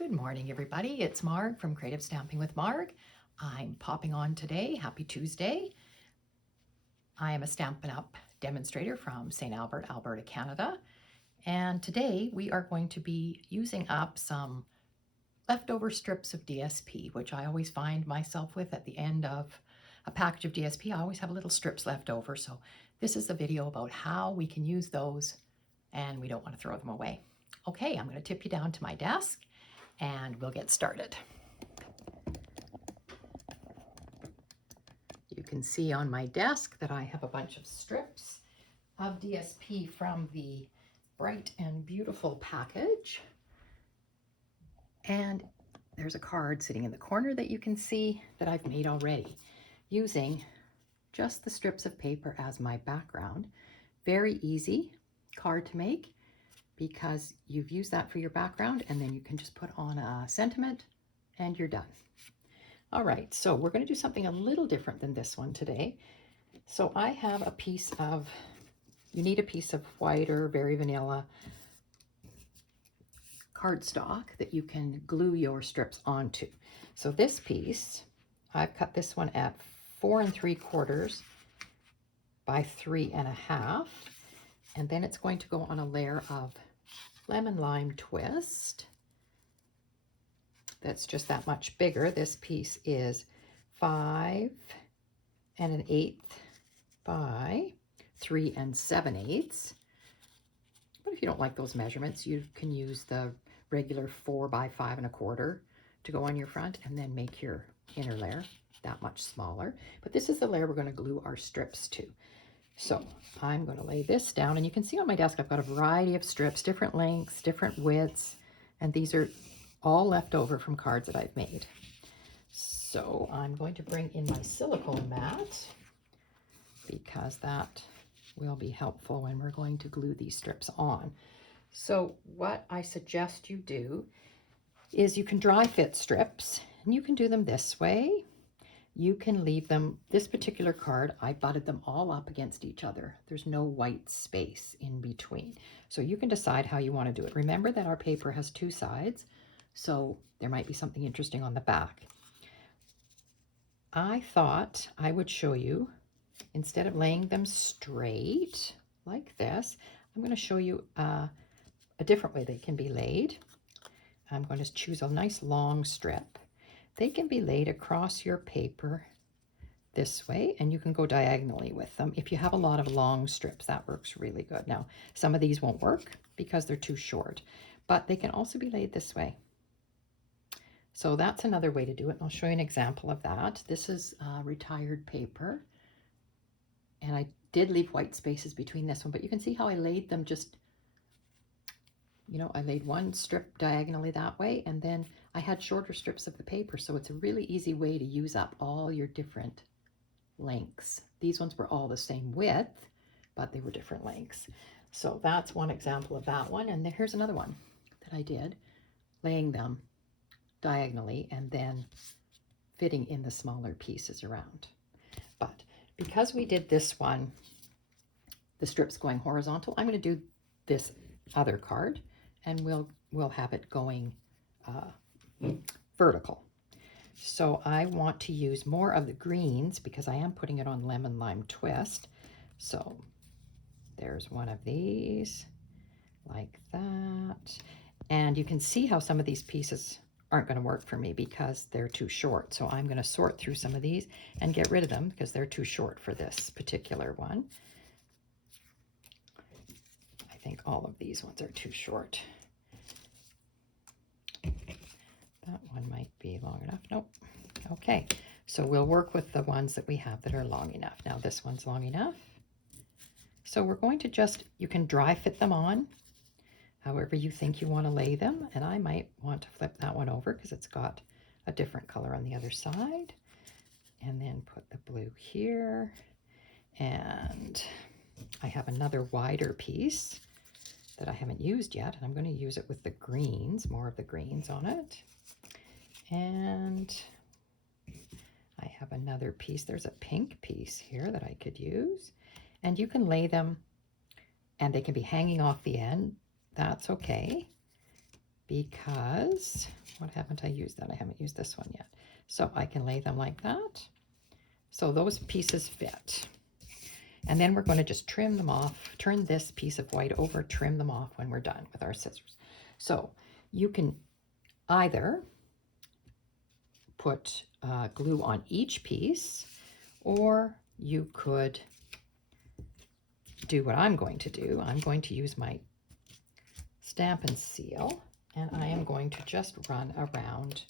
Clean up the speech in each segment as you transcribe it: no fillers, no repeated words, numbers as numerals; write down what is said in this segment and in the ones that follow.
Good morning, everybody. It's Marg from Creative Stamping with Marg. I'm popping on today. Happy Tuesday. I am a Stampin' Up! Demonstrator from St. Albert, Alberta, Canada. And today we are going to be using up some leftover strips of DSP, which I always find myself with at the end of a package of DSP. I always have little strips left over. So this is a video about how we can use those and we don't want to throw them away. Okay, I'm going to tip you down to my desk and we'll get started. You can see on my desk that I have a bunch of strips of DSP from the Bright and Beautiful package. And there's a card sitting in the corner that you can see that I've made already using just the strips of paper as my background. Very easy card to make because you've used that for your background and then you can just put on a sentiment and you're done. All right, so we're going to do something a little different than this one today. So I have a piece of, you need a piece of white or very vanilla cardstock that you can glue your strips onto. So this piece, I've cut this one at 4 3/4 by 3 1/2, and then it's going to go on a layer of lemon lime twist. That's just that much bigger. This piece is 5 1/8 by 3 7/8. But if you don't like those measurements, you can use the regular 4 by 5 1/4 to go on your front and then make your inner layer that much smaller. But this is the layer we're going to glue our strips to. So I'm going to lay this down, and you can see on my desk I've got a variety of strips, different lengths, different widths, and these are all left over from cards that I've made. So I'm going to bring in my silicone mat because that will be helpful when we're going to glue these strips on. So what I suggest you do is you can dry fit strips, and you can do them this way. You can leave them, this particular card, I butted them all up against each other. There's no white space in between. So you can decide how you want to do it. Remember that our paper has 2 sides, so there might be something interesting on the back. I thought I would show you, instead of laying them straight like this, I'm going to show you a different way they can be laid. I'm going to choose a nice long strip. They can be laid across your paper this way, and you can go diagonally with them. If you have a lot of long strips, that works really good. Now, some of these won't work because they're too short, but they can also be laid this way. So that's another way to do it, and I'll show you an example of that. This is retired paper, and I did leave white spaces between this one, but you can see how I laid them just, you know, I laid one strip diagonally that way, and then I had shorter strips of the paper, so it's a really easy way to use up all your different lengths. These ones were all the same width, but they were different lengths. So that's one example of that one, and here's another one that I did, laying them diagonally and then fitting in the smaller pieces around. But because we did this one, the strips going horizontal, I'm going to do this other card, and we'll have it going vertical. So I want to use more of the greens because I am putting it on lemon lime twist. So there's one of these like that. And you can see how some of these pieces aren't going to work for me because they're too short. So I'm going to sort through some of these and get rid of them because they're too short for this particular one. I think all of these ones are too short. That one might be long enough. Nope. Okay, so we'll work with the ones that we have that are long enough. Now this one's long enough. So we're going to just, you can dry fit them on however you think you want to lay them. And I might want to flip that one over because it's got a different color on the other side. And then put the blue here. And I have another wider piece that I haven't used yet, and I'm going to use it with the greens, more of the greens on it. And I have another piece. There's a pink piece here that I could use. And you can lay them, and they can be hanging off the end. That's okay, because, what haven't I used that? I haven't used this one yet. So I can lay them like that. So those pieces fit. And then we're going to just trim them off, turn this piece of white over, trim them off when we're done with our scissors. So you can either put glue on each piece, or you could do what I'm going to do. I'm going to use my Stampin' Seal, and I am going to just run around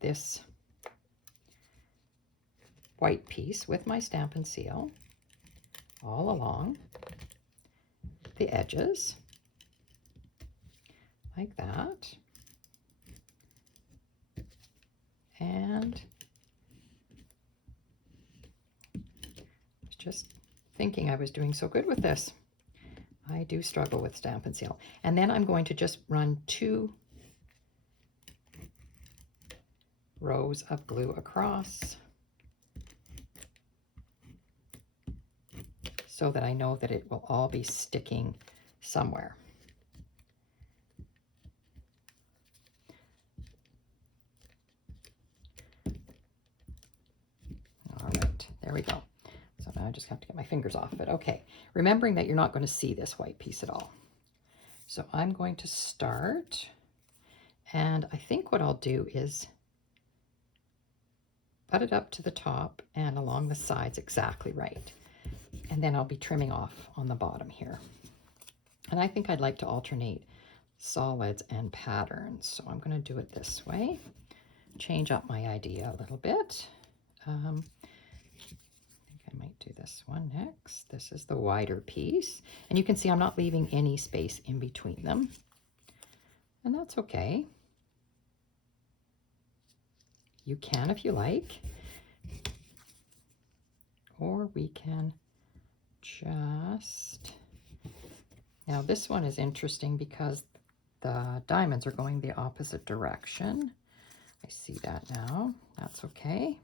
this white piece with my Stampin' Seal all along the edges like that. And just thinking I was doing so good with this. I do struggle with Stampin' Seal. And then I'm going to just run 2 rows of glue across so that I know that it will all be sticking somewhere. All right, there we go. So now I just have to get my fingers off it. Okay, remembering that you're not going to see this white piece at all. So I'm going to start, and I think what I'll do is butt it up to the top and along the sides exactly right. And then I'll be trimming off on the bottom here. And I think I'd like to alternate solids and patterns. So I'm going to do it this way, change up my idea a little bit. I think I might do this one next. This is the wider piece. And you can see I'm not leaving any space in between them. And that's okay. You can if you like. Or we can just... Now this one is interesting because the diamonds are going the opposite direction. I see that now. That's okay.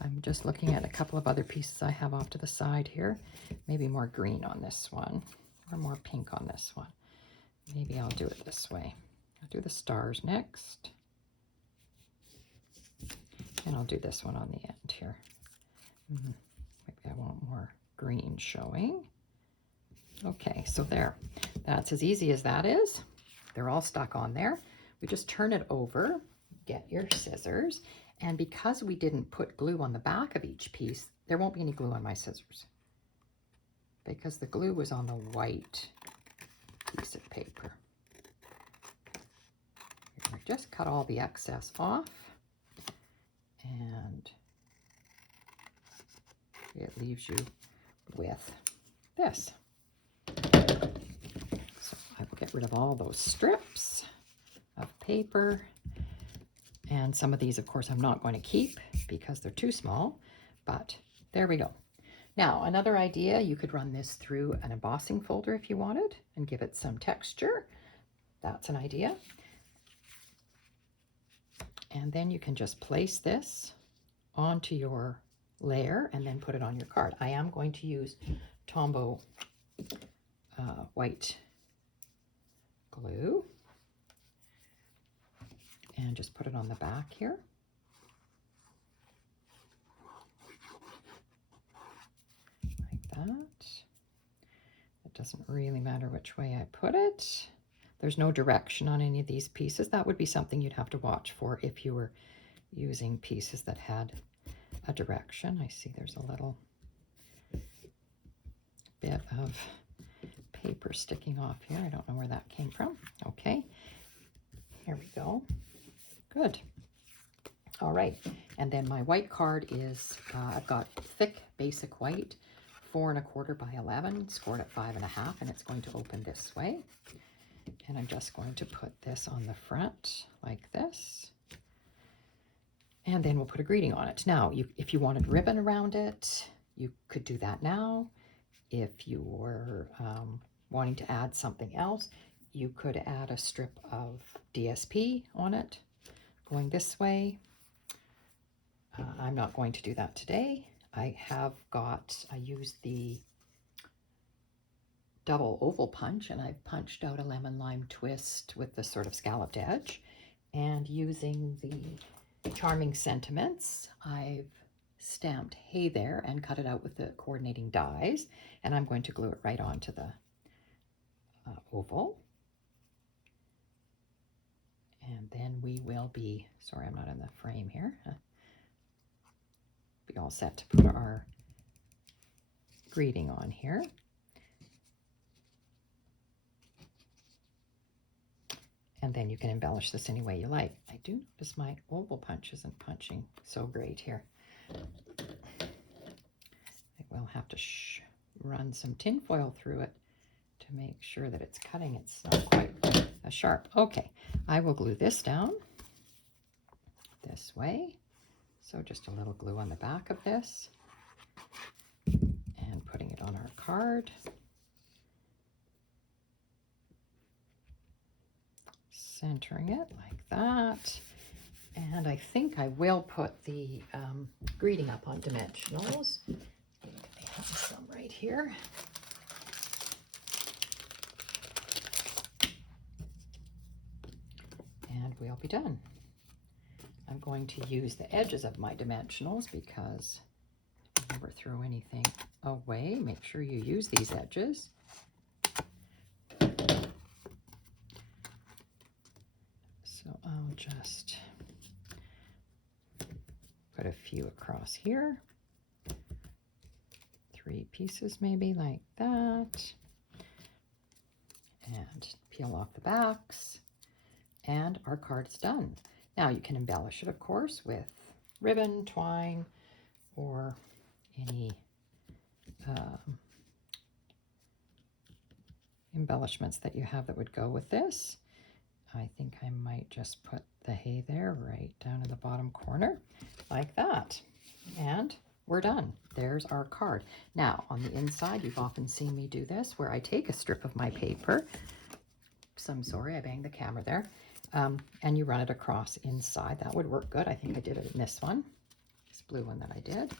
I'm just looking at a couple of other pieces I have off to the side here. Maybe more green on this one, or more pink on this one. Maybe I'll do it this way. I'll do the stars next. And I'll do this one on the end here. Maybe I want more green showing. Okay, so there. That's as easy as that is. They're all stuck on there. We just turn it over, get your scissors, and because we didn't put glue on the back of each piece, there won't be any glue on my scissors because the glue was on the white piece of paper. Just cut all the excess off, and it leaves you with this. So I will get rid of all those strips of paper. And some of these, of course, I'm not going to keep because they're too small, but there we go. Now, another idea, you could run this through an embossing folder if you wanted and give it some texture. That's an idea. And then you can just place this onto your layer and then put it on your card. I am going to use Tombow white glue and just put it on the back here. Like that. It doesn't really matter which way I put it. There's no direction on any of these pieces. That would be something you'd have to watch for if you were using pieces that had a direction. I see there's a little bit of paper sticking off here. I don't know where that came from. Okay, here we go. Good. All right, and then my white card is, I've got thick basic white, 4 1/4 by 11, scored at 5 1/2, and it's going to open this way. And I'm just going to put this on the front like this. And then we'll put a greeting on it. Now, if you wanted ribbon around it, you could do that now. If you were wanting to add something else, you could add a strip of DSP on it going this way. I'm not going to do that today. I used the double oval punch, and I've punched out a lemon lime twist with this sort of scalloped edge. And using the Charming Sentiments, I've stamped Hey There and cut it out with the coordinating dies, and I'm going to glue it right onto the oval. And then we will be, sorry I'm not in the frame here, be all set to put our greeting on here. And then you can embellish this any way you like. I do notice my oval punch isn't punching so great here. I will have to run some tin foil through it to make sure that it's cutting. It's not quite as sharp. Okay, I will glue this down this way. So just a little glue on the back of this and putting it on our card. Centering it like that. And I think I will put the greeting up on dimensionals. I have some right here. And we'll be done. I'm going to use the edges of my dimensionals because never throw anything away. Make sure you use these edges. So I'll just put a few across here. 3 pieces maybe like that. And peel off the backs. And our card is done. Now you can embellish it, of course, with ribbon, twine, or any embellishments that you have that would go with this. I think I might just put the Hey There right down in the bottom corner like that. And we're done. There's our card. Now on the inside, you've often seen me do this where I take a strip of my paper. So I'm sorry, I banged the camera there. And you run it across inside. That would work good. I think I did it in this one, this blue one that I did.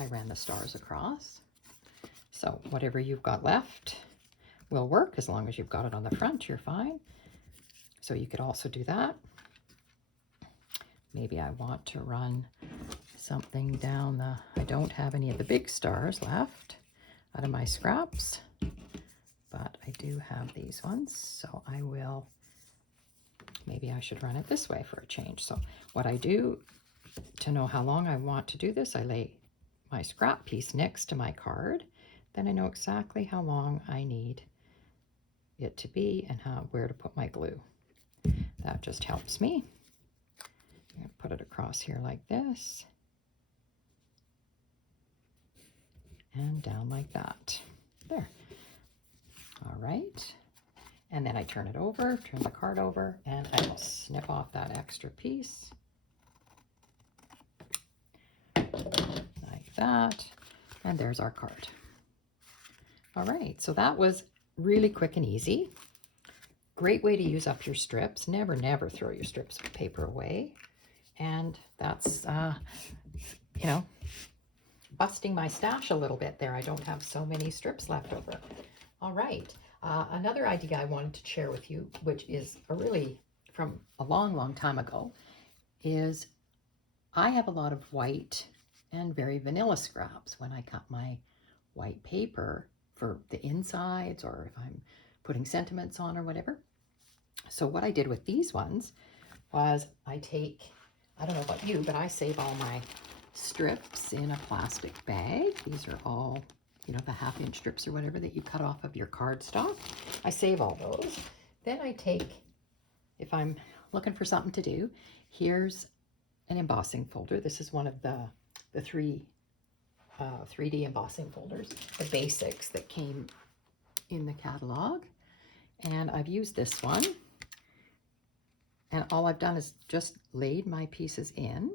I ran the stars across. So whatever you've got left will work. As long as you've got it on the front, you're fine. So you could also do that. Maybe I want to run something down the, I don't have any of the big stars left out of my scraps, but I do have these ones. So I will, maybe I should run it this way for a change. So what I do to know how long I want to do this, I lay my scrap piece next to my card. Then I know exactly how long I need it to be and where to put my glue. That just helps me. I'm going to put it across here like this. And down like that. There. All right. And then I turn it over, turn the card over, and I will snip off that extra piece. Like that. And there's our card. All right, so that was really quick and easy. Great way to use up your strips. Never, never throw your strips of paper away. And that's, you know, busting my stash a little bit there. I don't have so many strips left over. All right. Another idea I wanted to share with you, which is really from a long, long time ago, is I have a lot of white and very vanilla scraps when I cut my white paper for the insides or if I'm putting sentiments on or whatever. So what I did with these ones was I take, I don't know about you, but I save all my strips in a plastic bag. These are all, you know, the 1/2 inch strips or whatever that you cut off of your cardstock. I save all those. Then I take, if I'm looking for something to do, here's an embossing folder. This is one of the 3D embossing folders, the basics that came in the catalog. And I've used this one. And all I've done is just laid my pieces in,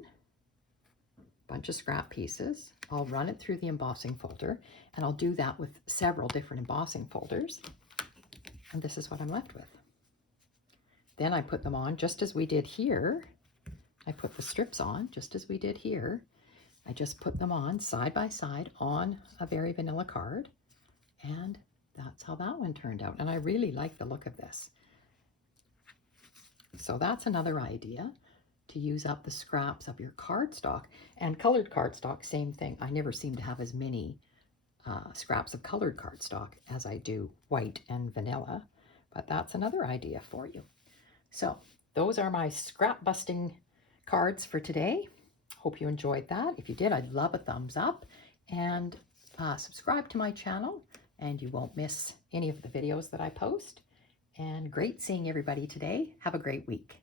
bunch of scrap pieces. I'll run it through the embossing folder, and I'll do that with several different embossing folders. And this is what I'm left with. Then I put them on just as we did here. I put the strips on just as we did here. I just put them on side by side on a very vanilla card, and that's how that one turned out. And I really like the look of this. So that's another idea, to use up the scraps of your cardstock. And colored cardstock, same thing. I never seem to have as many scraps of colored cardstock as I do white and vanilla, but that's another idea for you. So those are my scrap busting cards for today. Hope you enjoyed that. If you did, I'd love a thumbs up, and subscribe to my channel, and you won't miss any of the videos that I post. And great seeing everybody today. Have a great week.